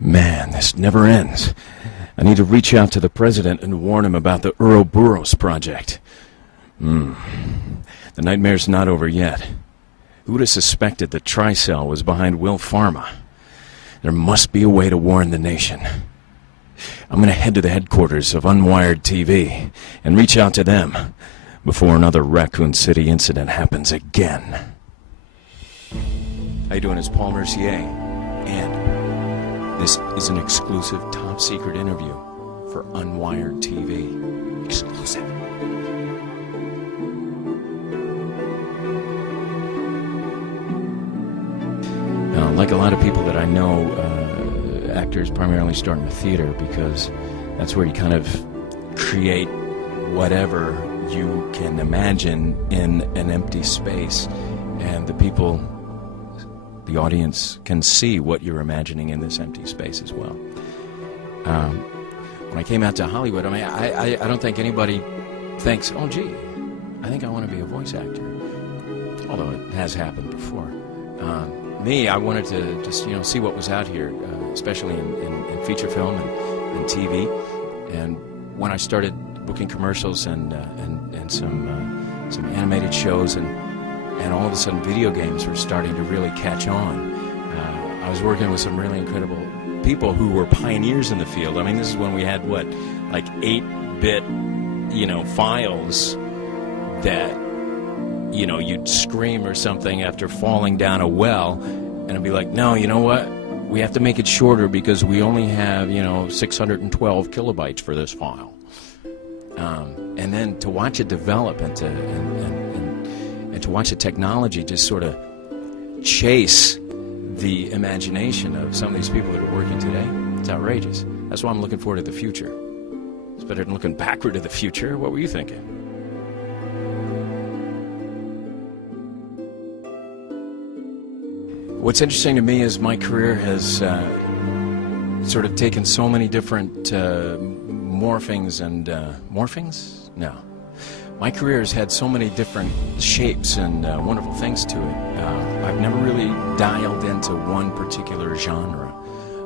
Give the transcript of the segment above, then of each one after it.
Man, this never ends. I need to reach out to the president and warn him about the Ouroboros project. The nightmare's not over yet. Who would have suspected that Tricell was behind Will Pharma? There must be a way to warn the nation. I'm going to head to the headquarters of Unwired TV and reach out to them before another Raccoon City incident happens again. How you doing? It's Paul Mercier, and this is an exclusive top-secret interview for Unwired TV. Exclusive. Like a lot of people that I know, actors primarily start in the theater because that's where you kind of create whatever you can imagine in an empty space, and the people, the audience, can see what you're imagining in this empty space as well. When I came out to Hollywood, I mean, I don't think anybody thinks, oh gee, I think I want to be a voice actor, although it has happened before. Me, I wanted to just, see what was out here, especially in feature film and TV. And when I started booking commercials and some animated shows, and all of a sudden video games were starting to really catch on, I was working with some really incredible people who were pioneers in the field. I mean, this is when we had, like 8-bit, files that you'd scream or something after falling down a well, and it'd be like, no, you know what? We have to make it shorter because we only have, 612 kilobytes for this file. And then to watch it develop and to watch the technology just sort of chase the imagination of some of these people that are working today, it's outrageous. That's why I'm looking forward to the future. It's better than looking backward to the future. What were you thinking? What's interesting to me is my career has sort of taken so many different morphings and morphings? No. My career has had so many different shapes and wonderful things to it. I've never really dialed into one particular genre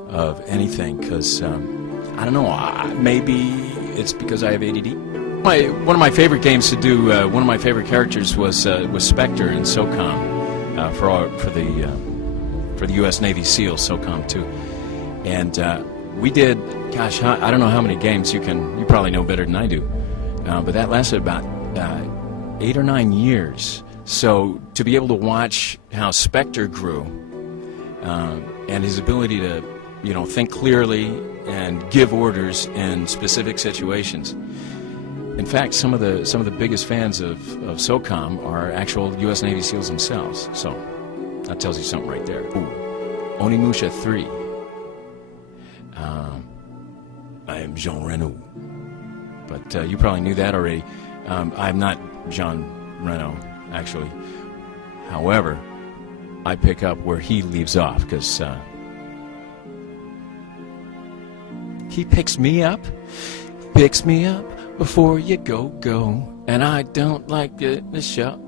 of anything because, I don't know, maybe it's because I have ADD. One of my favorite games to do, one of my favorite characters was Spectre in SOCOM for the U.S. Navy SEALs, SOCOM 2. And we did, gosh, I don't know how many games. You probably know better than I do. But that lasted about 8 or 9 years. So to be able to watch how Spectre grew and his ability to, think clearly and give orders in specific situations. In fact, some of the biggest fans of SOCOM are actual U.S. Navy SEALs themselves. So that tells you something right there. Ooh. Onimusha 3. I am Jean Reno. But you probably knew that already. I'm not Jean Reno, actually. However, I pick up where he leaves off, because he picks me up before you go, and I don't like it, the show.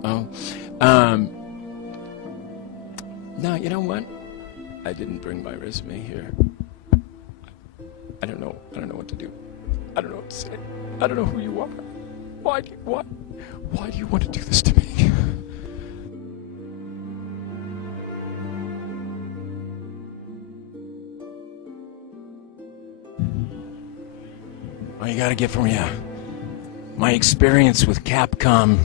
Now, you know what? I didn't bring my resume here. I don't know what to do. I don't know what to say. I don't know who you are. Why do you want to do this to me? Well, you gotta get from you. My experience with Capcom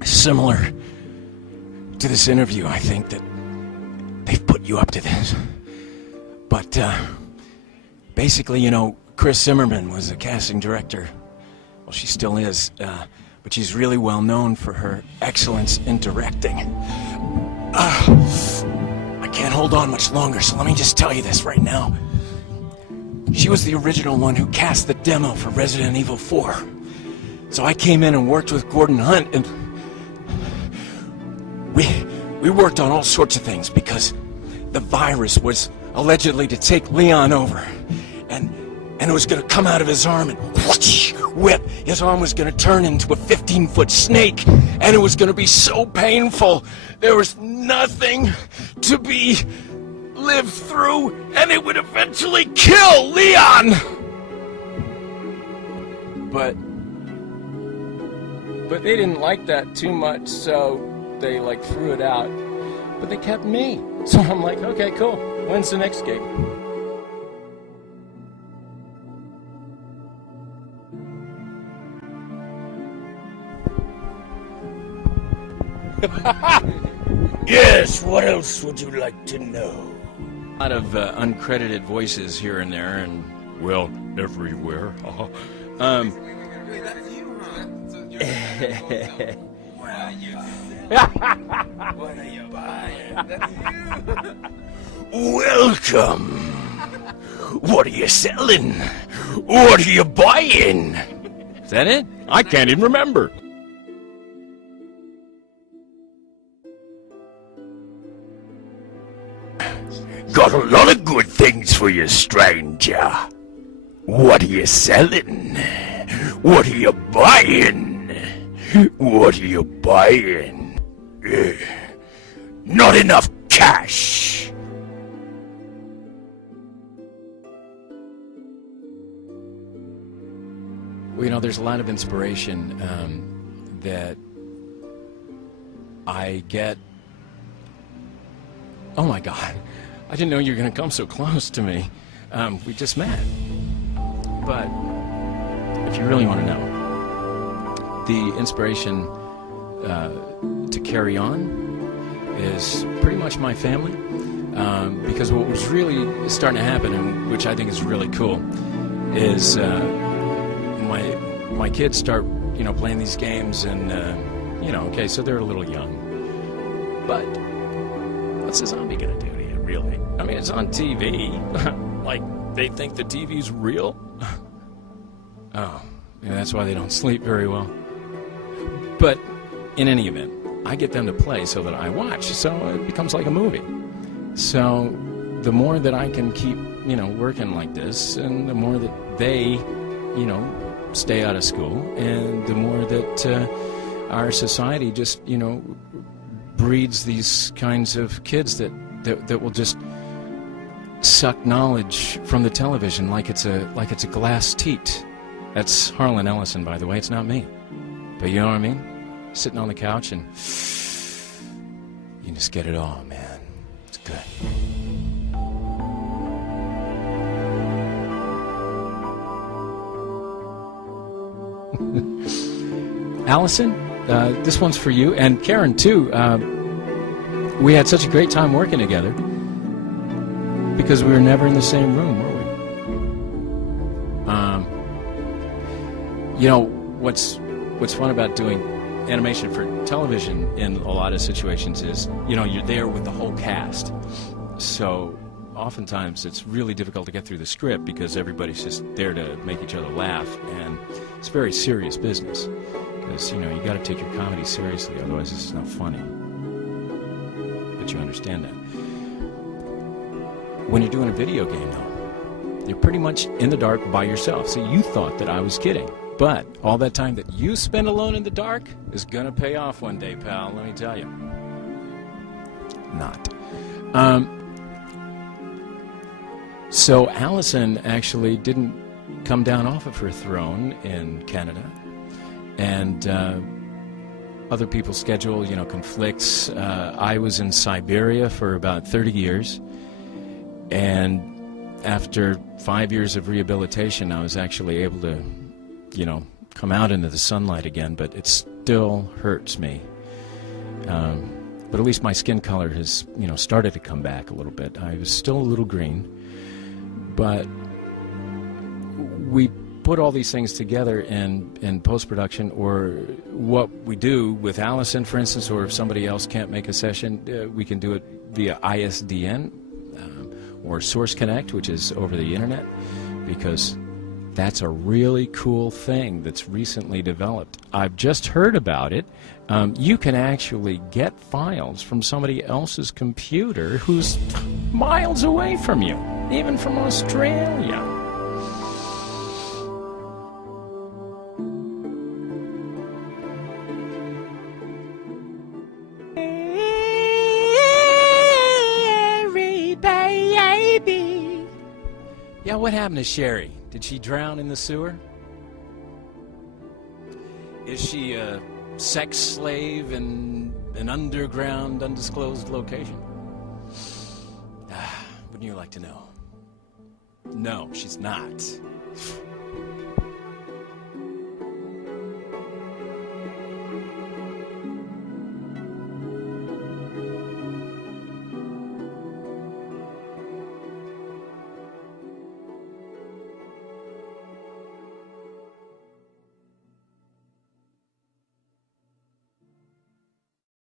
is similar to this interview. I think that they've put you up to this. But basically, Chris Zimmerman was a casting director. Well, she still is, but she's really well known for her excellence in directing. I can't hold on much longer, so let me just tell you this right now. She was the original one who cast the demo for Resident Evil 4. So I came in and worked with Gordon Hunt, and we worked on all sorts of things because the virus was allegedly to take Leon over, and it was going to come out of his arm and whoosh, whip. His arm was going to turn into a 15-foot snake, and it was going to be so painful. There was nothing to be live through, and it would eventually kill Leon. But they didn't like that too much, so they like threw it out. But they kept me. So I'm like, okay, cool. When's the next gig? Yes, what else would you like to know? A lot of uncredited voices here and there, and, well, everywhere. Wait, that's you, huh? So you're what are you selling? What are you buying? That's you. Welcome. What are you selling? What are you buying? Is that it? I can't even remember. Got a lot of good things for you, stranger. What are you selling? What are you buying? What are you buying? Not enough cash. Well, you know, there's a lot of inspiration that I get. Oh my God, I didn't know you were going to come so close to me. We just met. But if you really want to know, the inspiration to carry on is pretty much my family. Because what was really starting to happen, and which I think is really cool, is my kids start, you know, playing these games, and you know, okay, so they're a little young, but what's a zombie gonna do to you, really? I mean, it's on TV. Like, they think the TV's real? Oh, yeah, that's why they don't sleep very well. But in any event, I get them to play so that I watch, so it becomes like a movie. So the more that I can keep, you know, working like this, and the more that they, you know, stay out of school, and the more that our society just, you know, breeds these kinds of kids that will just suck knowledge from the television like it's a glass teat. That's Harlan Ellison, by the way. It's not me. But you know what I mean? Sitting on the couch and you can just get it all, man. It's good. Allison, this one's for you, and Karen too. We had such a great time working together because we were never in the same room, were we? You know, what's fun about doing animation for television in a lot of situations is, you know, you're there with the whole cast. So oftentimes it's really difficult to get through the script because everybody's just there to make each other laugh, and it's very serious business because, you know, you got to take your comedy seriously, otherwise it's not funny. But you understand that. When you're doing a video game, though, you're pretty much in the dark by yourself. So you thought that I was kidding. But all that time that you spend alone in the dark is going to pay off one day, pal, let me tell you. Not. So Allison actually didn't come down off of her throne in Canada. And other people's schedule, you know, conflicts. I was in Siberia for about 30 years. And after 5 years of rehabilitation, I was actually able to, you know, come out into the sunlight again, but it still hurts me. But at least my skin color has, you know, started to come back a little bit. I was still a little green, but we put all these things together in post-production, or what we do with Allison, for instance, or if somebody else can't make a session, we can do it via ISDN or Source Connect, which is over the internet, because that's a really cool thing that's recently developed. I've just heard about it. You can actually get files from somebody else's computer who's miles away from you, even from Australia. Yeah, what happened to Sherry? Did she drown in the sewer? Is she a sex slave in an underground, undisclosed location? Wouldn't you like to know? No, she's not.